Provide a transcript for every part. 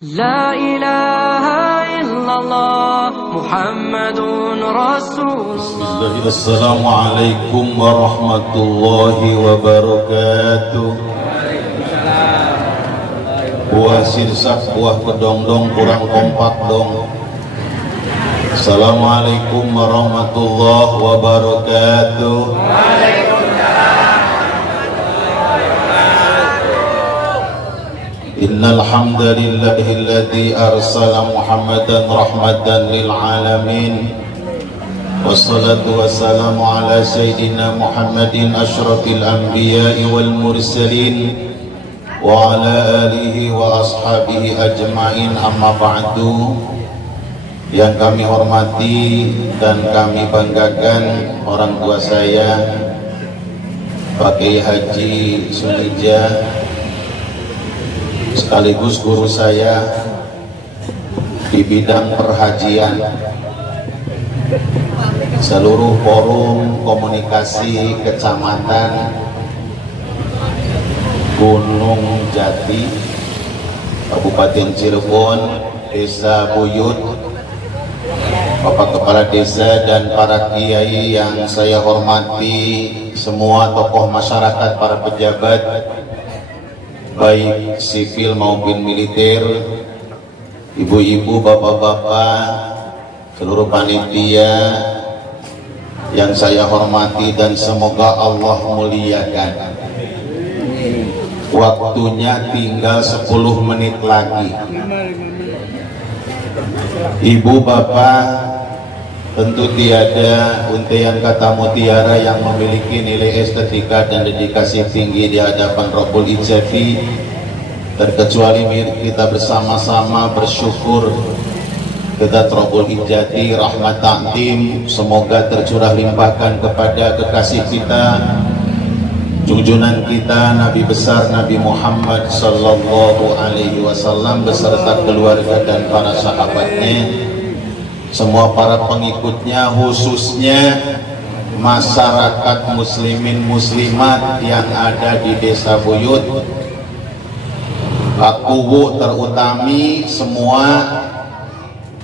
لا إله إلا الله محمد رسول الله. Assalamualaikum warahmatullahi wabarakatuh. Buah sirsak, buah kedongdong kurang kompak dong. Assalamualaikum warahmatullahi wabarakatuh. Innal hamdalillahilladzi arsala Muhammadan rahmatan lil alamin. Wassalatu wassalamu ala sayyidina Muhammadin asyrafil anbiya'i wal mursalin wa ala alihi wa ashabihi ajma'in, amma ba'du. Yang kami hormati dan kami banggakan orang tua saya, Pak Kiai Haji Sunija, sekaligus guru saya di bidang perhajian, seluruh forum komunikasi kecamatan Gunung Jati, Kabupaten Cirebon, Desa Buyut, Bapak Kepala Desa dan para kiai yang saya hormati, semua tokoh masyarakat, para pejabat baik sipil maupun militer, ibu-ibu, bapak-bapak, seluruh panitia yang saya hormati dan semoga Allah muliakan. Waktunya tinggal 10 menit lagi. Ibu, bapak, tentu tiada untayan kata mutiara yang memiliki nilai estetika dan dedikasi tinggi di hadapan Rabbul Izzati, terkecuali kita bersama-sama bersyukur kepada Rabbul Izzati rahmat ta'zim semoga tercurah limpahkan kepada kekasih kita, junjungan kita, Nabi besar Nabi Muhammad sallallahu alaihi wasallam beserta keluarga dan para sahabatnya, semua para pengikutnya, khususnya masyarakat muslimin muslimat yang ada di Desa Buyut, Pakuwu terutami, semua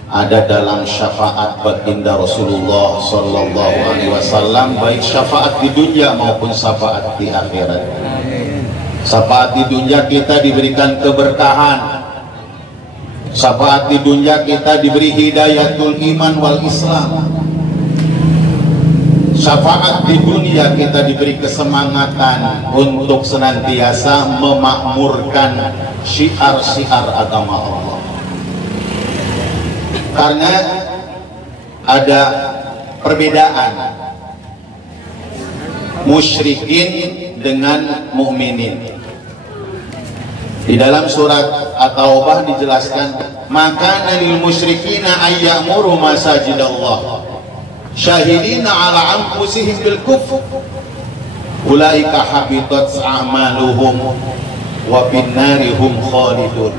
ada dalam syafaat baginda Rasulullah sallallahu alaihi wasallam, baik syafaat di dunia maupun syafaat di akhirat. Syafaat di dunia kita diberikan keberkahan, syafaat di dunia kita diberi hidayatul iman wal Islam, syafaat di dunia kita diberi kesemangatan untuk senantiasa memakmurkan syiar-syiar agama Allah. Karena ada perbedaan musyrikin dengan mukminin. Di dalam surat At-Taubah dijelaskan, maka lil musyrikina ayyamuru masajidallah syahidina ala anfusihim bil kufr ulaika habitat a'maluhum wa finnari hum khalidun.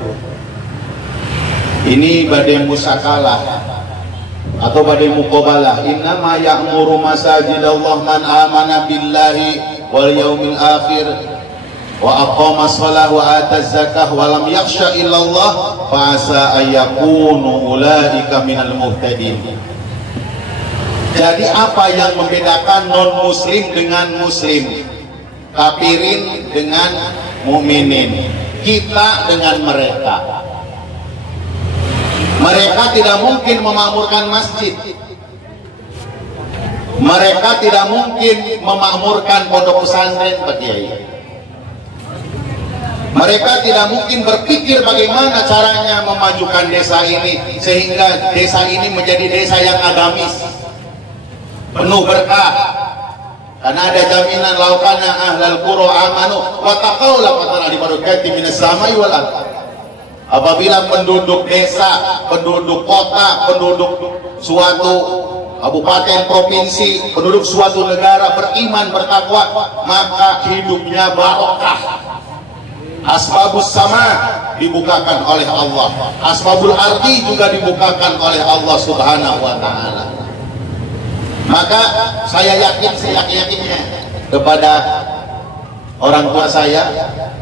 Ini badai musakalah atau badai muqabalah. Innama ya'muru masajidallah man amana billahi wal yaumil akhir wa aqama shalah wa ataz zakah wa lam yakhsha illallah fa asa ayyakunu ulaika minal muhtadin. Jadi apa yang membedakan non muslim dengan muslim, kafirin dengan mukminin, kita dengan mereka? Mereka tidak mungkin memakmurkan masjid, mereka tidak mungkin memakmurkan pondok pesantren, Pak Kiai. Mereka tidak mungkin berpikir bagaimana caranya memajukan desa ini sehingga desa ini menjadi desa yang agamis, penuh berkah. Karena ada jaminan laukana ahlal qura amanu wa taqaw la fatara li barakati minas samai wal ardh. Apabila penduduk desa, penduduk kota, penduduk suatu kabupaten, provinsi, penduduk suatu negara beriman, bertakwa, maka hidupnya barokah. Asbabus sama dibukakan oleh Allah, asbabul ardi juga dibukakan oleh Allah subhanahu wa ta'ala. Maka saya yakin, seyakin-yakinnya kepada orang tua saya,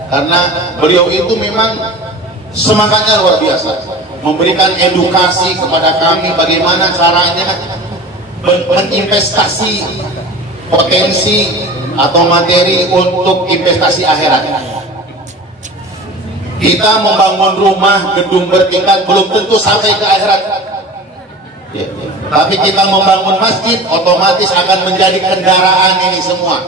karena beliau itu memang Semangatnya luar biasa, memberikan edukasi kepada kami bagaimana caranya menginvestasi potensi atau materi untuk investasi akhirat. Kita membangun rumah, gedung bertingkat belum tentu sampai ke akhirat. Tapi kita membangun masjid otomatis akan menjadi kendaraan ini semua.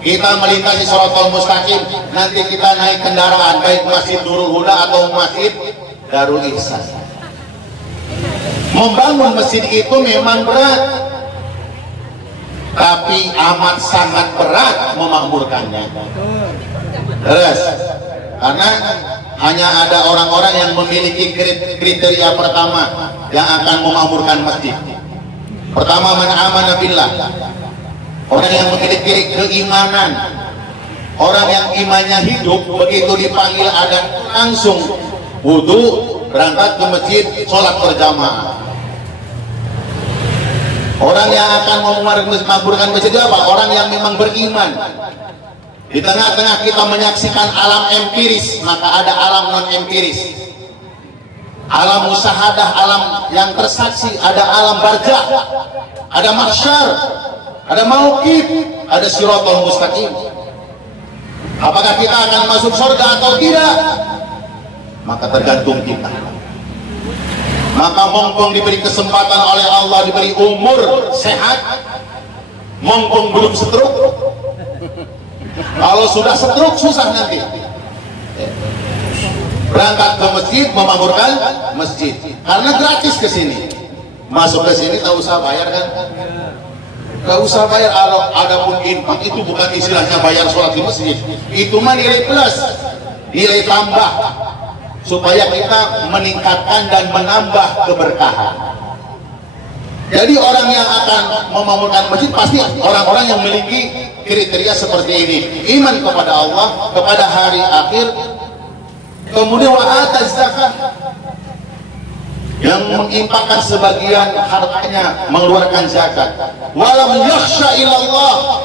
Kita melintasi Shiratal Mustaqim, nanti kita naik kendaraan baik Masjid Nurul Huda atau Masjid Darul Ihsan. Membangun masjid itu memang berat, tapi amat sangat berat memakmurkannya. Terus, karena hanya ada orang-orang yang memiliki kriteria pertama yang akan memakmurkan masjid. Pertama, man amana billah, orang yang memiliki keimanan, orang yang imannya hidup, begitu dipanggil adzan langsung wudu, berangkat ke masjid, sholat berjamaah. Orang yang akan memakmurkan masjid apa? Orang yang memang beriman. Di tengah-tengah kita menyaksikan alam empiris, maka ada alam non empiris, alam musyahadah, alam yang tersaksi, ada alam barzakh, ada mahsyar, ada mauqif, ada Shiratal Mustaqim. Apakah kita akan masuk surga atau tidak? Maka tergantung kita. Maka mumpung diberi kesempatan oleh Allah, diberi umur sehat, mumpung belum setruk. Kalau sudah setruk susah nanti. Berangkat ke masjid, memakmurkan masjid, karena gratis ke sini. Masuk ke sini tak usah bayar kan? Gak usah bayar. Adapun infak itu bukan istilahnya bayar sholat di masjid, itu mah nilai plus, nilai tambah, supaya kita meningkatkan dan menambah keberkahan. Jadi orang yang akan memakmurkan masjid pasti orang-orang yang memiliki kriteria seperti ini: iman kepada Allah, kepada hari akhir, kemudian wa'ataz zakat, yang menginfakkan sebagian hartanya mengeluarkan zakat, walam yakhsha illallah,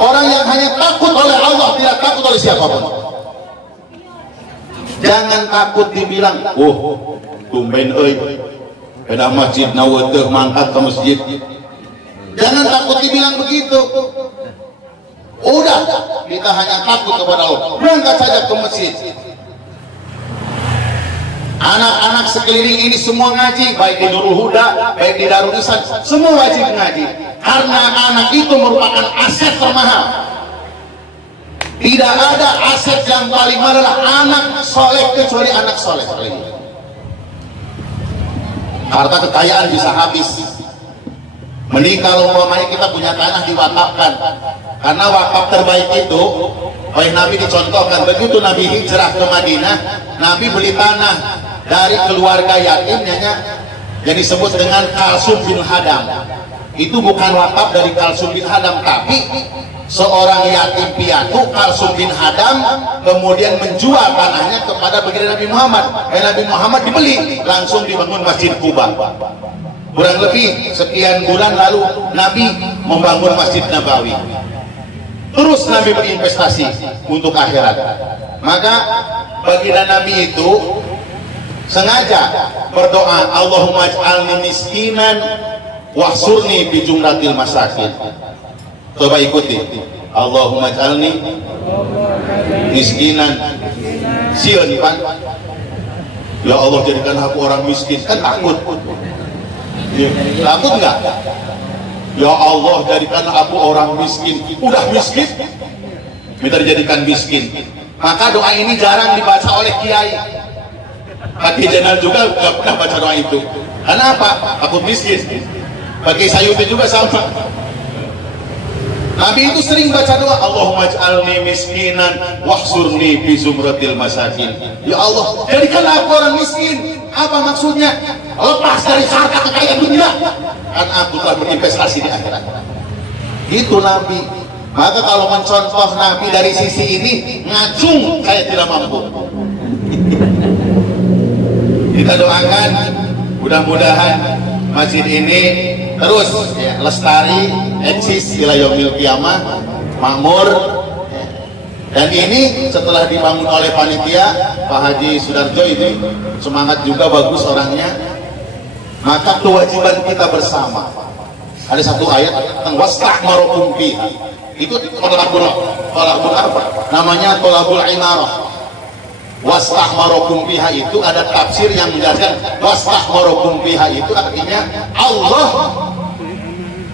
orang yang hanya takut oleh Allah, tidak takut oleh siapapun. Jangan takut dibilang, oh tumben euy pada masjid naweteuh mangkat ke masjid. Jangan takut dibilang begitu. Udah, kita hanya takut kepada Allah, berangkat saja ke masjid. Anak-anak sekeliling ini semua ngaji, baik di Nurul Huda, baik di Darul Ihsan, semua wajib ngaji. Karena anak itu merupakan aset termahal. Tidak ada aset yang paling mahal anak soleh kecuali anak soleh. Harta kekayaan bisa habis. Mending kalau umpamanya kita punya tanah diwakafkan, karena wakaf terbaik itu oleh Nabi dicontohkan. Begitu Nabi hijrah ke Madinah, Nabi beli tanah dari keluarga yatim yang disebut dengan Kalsum bin Hadam. Itu bukan wakaf dari Kalsum bin Hadam, tapi seorang yatim piatu Kalsum bin Hadam kemudian menjual tanahnya kepada baginda Nabi Muhammad. Nabi Muhammad dibeli, langsung dibangun Masjid Kuba. Kurang lebih sekian bulan lalu Nabi membangun Masjid Nabawi. Terus Nabi berinvestasi untuk akhirat. Maka baginda Nabi itu sengaja berdoa, Allahumma ij'alni miskinan wahsurni bi jumlatil masakin. Coba ikuti, Allahumma ij'alni miskinan. Sieun Pak, ya Allah jadikan aku orang miskin. Kan takut, takut enggak? Ya Allah jadikan aku orang miskin. Udah miskin minta dijadikan miskin. Maka doa ini jarang dibaca oleh kiai. Pak Jenal juga gak pernah baca doa itu. Karena apa? Takut miskin. Bagi Sayuti juga sama. Nabi itu sering baca doa, Allahumma ij'alni miskinan wahsurni fi zumratil masakin. Ya Allah, jadikanlah aku orang miskin. Apa maksudnya? Lepas dari harta kekayaan dunia, kan aku telah berinvestasi di akhirat. Itu Nabi. Maka kalau mencontoh Nabi dari sisi ini, ngacung saya tidak mampu. Kita doakan mudah-mudahan masjid ini terus lestari, eksis ila yaumil qiyamah, makmur, Dan ini setelah dibangun oleh panitia, Pak Haji Sudarjo ini semangat juga, bagus orangnya. Maka kewajiban kita bersama. Ada satu ayat tentang wasta'marukum fiha. Itu tolabul apa? Namanya tolabul imarah. Wasta'marukum fiha itu ada tafsir yang menjelaskan wasta'marukum fiha itu artinya Allah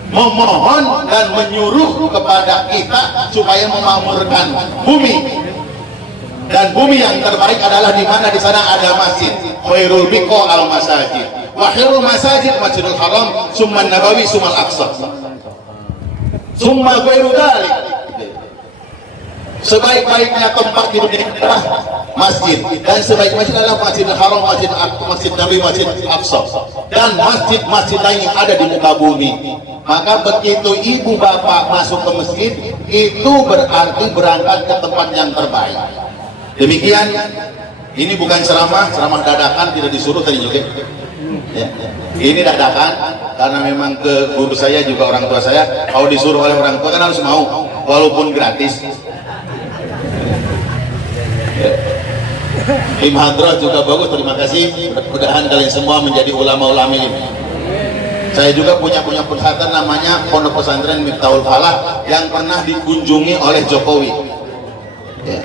memohon dan menyuruh kepada kita supaya memakmurkan bumi, dan bumi yang terbaik adalah di mana? Di sana ada masjid. Khairul biqa al masajid wa khairul masajid Masjidil Haram summa Nabawi summa Al-Aqsa summa ghairu dzalik. Sebaik-baiknya tempat di dunia adalah masjid, dan sebaik-baiknya adalah Masjidil Haram, Masjid Nabi, Masjid Al-Aqsa, dan masjid-masjid lain yang ada di muka bumi. Maka begitu ibu bapak masuk ke masjid, itu berarti berangkat ke tempat yang terbaik. Demikian, ini bukan ceramah dadakan, tidak disuruh tadi juga. Ya. Ini dadakan karena memang ke guru saya juga orang tua saya, kalau disuruh oleh orang tua kan harus mau, walaupun gratis. Tim Hadroh juga bagus, terima kasih. Mudah-mudahan kalian semua menjadi ulama-ulama ini. Saya juga punya pesantren namanya Pondok Pesantren Miftahul Falah yang pernah dikunjungi oleh Jokowi. Ya.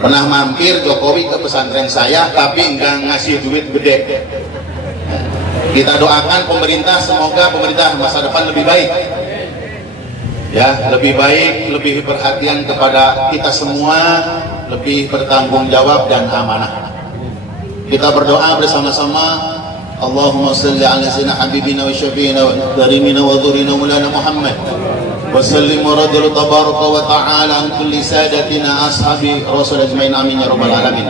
Pernah mampir Jokowi ke pesantren saya, tapi enggak ngasih duit gede. Ya. Kita doakan pemerintah, semoga pemerintah masa depan lebih baik. Ya, lebih baik, lebih perhatian kepada kita semua, lebih bertanggung jawab dan amanah. Kita berdoa bersama-sama. Allahumma salli ala sayyidina habibina wa syafiina wa karimina wa dhurina mulana Muhammad wa sallim wa radil tabaraka wa ta'ala an kulli sadatina ashabi rasul ajmain amin ya rabbal alamin.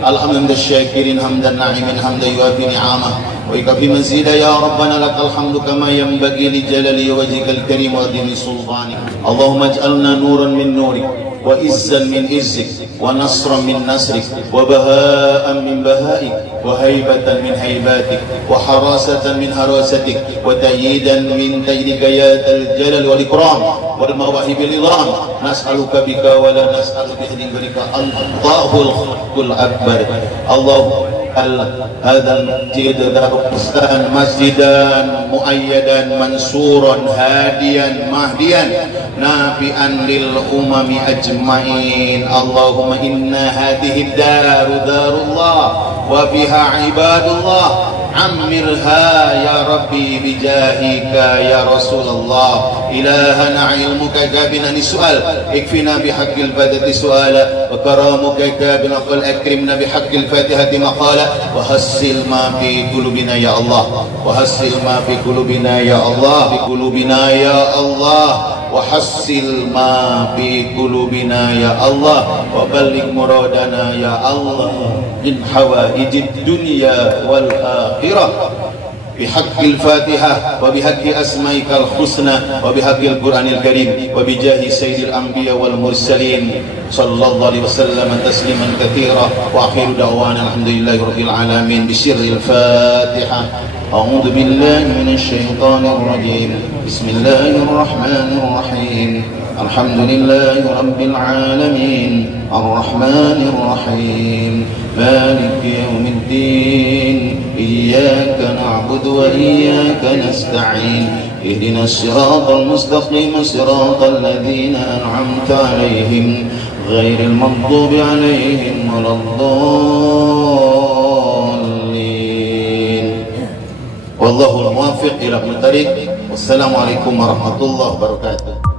Alhamdulillah syakirin hamdan na'imin hamdan yuafi ni'amah wa ikafi mazida ya rabbana lakal hamdu kama yanbaghi li jalali wajhikal karim wa adhimi sultani. Allahumma ij'alna nuran min nurik wa izzan min izzik wa nasran min nasrik wa baha'an min baha'ik wa haibatan min haibatik wa harasatan min harasatik wa ta'yidan min ta'yidika ya dal jalal wal ikram wal mawahibil idham. Nas'aluka bika wa la nas'alu bihadin barika Allahul khaqqul akbar. Allah هذا المسجد دار القرآن مسجدا مؤيدا منصورا هاديا مهديا نافعا للأمم أجمعين. اللهم إن هذه الدار دار الله وبها عباد الله عمرها يا ربي بجاهك يا رسول الله. إلهنا علمك كابنا السؤال اكفنا بحق الفاتحة سؤالا وكرامك كابنا قل أكرمنا بحق الفاتحة مقالا وحسل ما في قلوبنا يا الله وحسل ما في قلوبنا يا الله بقلوبنا يا الله وحسل ما في قلوبنا يا الله وبلغ مرادنا يا الله من حوائج الدنيا والآخرة بحق الفاتحة وبحق أسمائك الحسنى وبحق القرآن الكريم وبجاه سيد الأنبياء والمرسلين صلى الله عليه وسلم تسليما كثيرا وآخر دعوانا الحمد لله رب العالمين بسر الفاتحة. أعوذ بالله من الشيطان الرجيم بسم الله الرحمن الرحيم الحمد لله رب العالمين الرحمن الرحيم مالك يوم الدين إياك نعبد وإياك نستعين اهدنا الصراط المستقيم صراط الذين أنعمت عليهم غير المغضوب عليهم ولا الضالين والله الموفق إلى الطريق. والسلام عليكم ورحمة الله وبركاته.